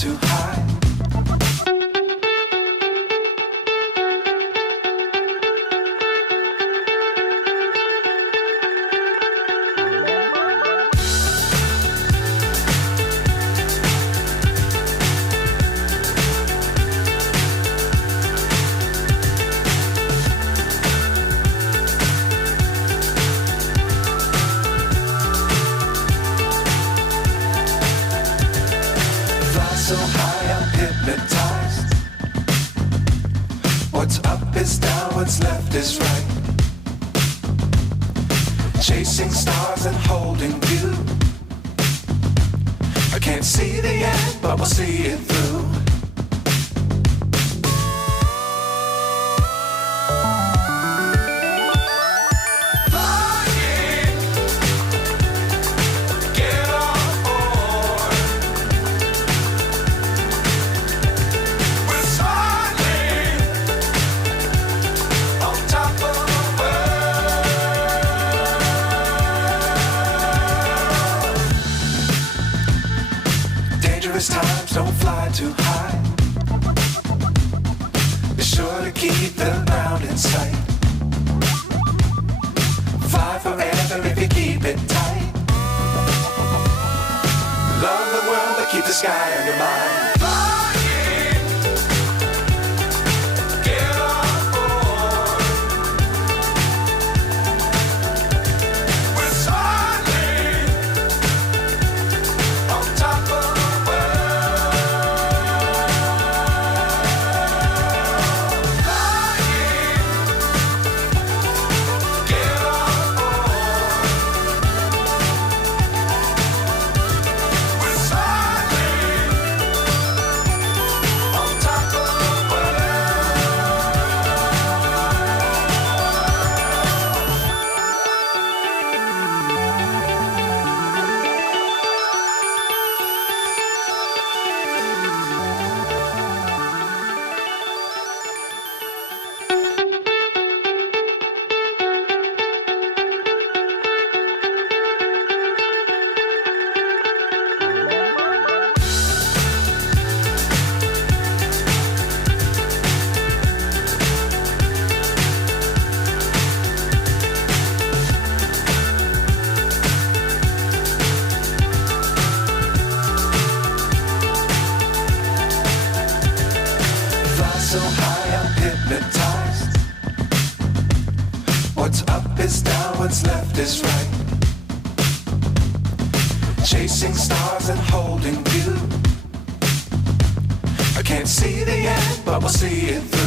too high. So high I'm hypnotized. What's up is down, what's left is right. Chasing stars and holding you. I can't see the end, but we'll see it through. Times don't fly too high. Be sure to keep the ground in sight. Fly forever if you keep it tight. Love the world but keep the sky on your mind. So high I'm hypnotized. What's up is down, what's left is right. Chasing stars and holding you. I can't see the end, but we'll see it through.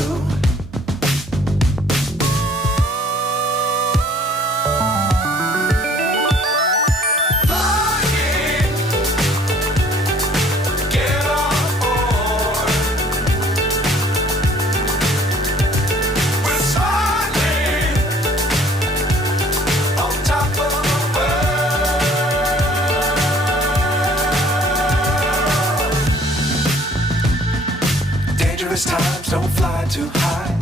Times don't fly too high.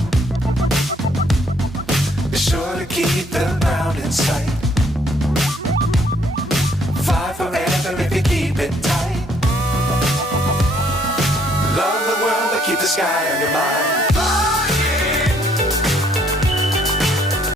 Be sure to keep the ground in sight. Fly forever if you keep it tight. Love the world but keep the sky on your mind.